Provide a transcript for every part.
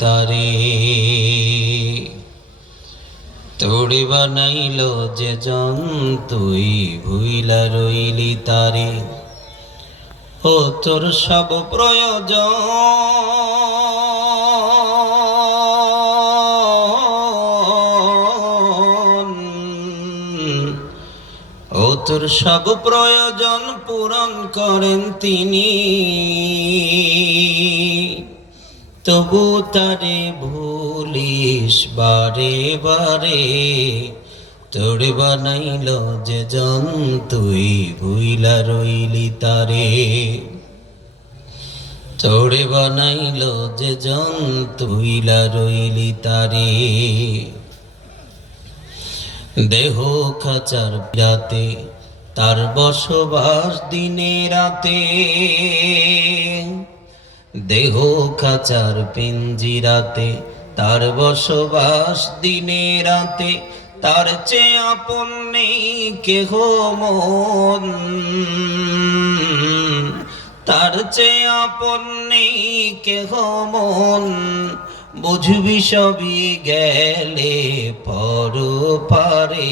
তারে। তোড়ে বানাইল যে জন তুই ভুইলা রইলি তারে। ও তোর সব প্রয়োজন। তোর সব প্রয়োজন পূরণ করেন তিনি। তবু তারে ভুলিস বারে বারে। তোরে বানাইল যে জন, তুই ভুইলা রইলি তারে। তোরে বানাইল যে জন, তুইলা রইলি তারে। দেহ খাচার রাতে তার বসবাস দিনে রাতে। দেহ খাচার পিঞ্জিরাতে তার বসবাস দিনে রাতে, তার চেয়ে আপন নেই কেহ মন। তার চেয়ে আপন নেই কেহ মন, বুঝবি সবই গেলে পর পারে।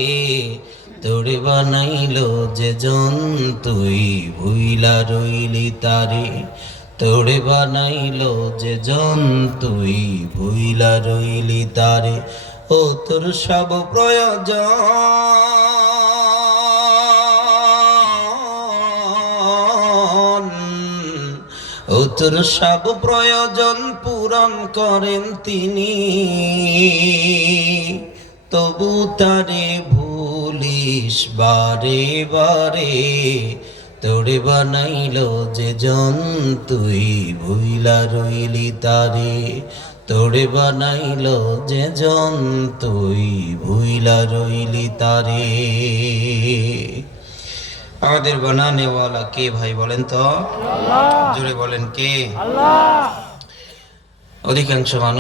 তোরে বানাইল যে জন, তুই ভুইলা রইলি তারে। তোরে বানাইল যে জন, তুই ভুইলা রইলি তারে। ও তোর সব প্রয়োজন। তোর সব প্রয়োজন পূরণ করেন তিনি। তবু তারে ভুলিস বারে বারে। তোরে বানাইল যে জন তুই ভুইলা রইলি তারে। তোরে বানাইল যে জন তুই ভুইলা রইলি তারে। আমাদের বানানেওয়ালা কে ভাই বলেন তো? জোরে বলেন কে? অধিকাংশ মানুষ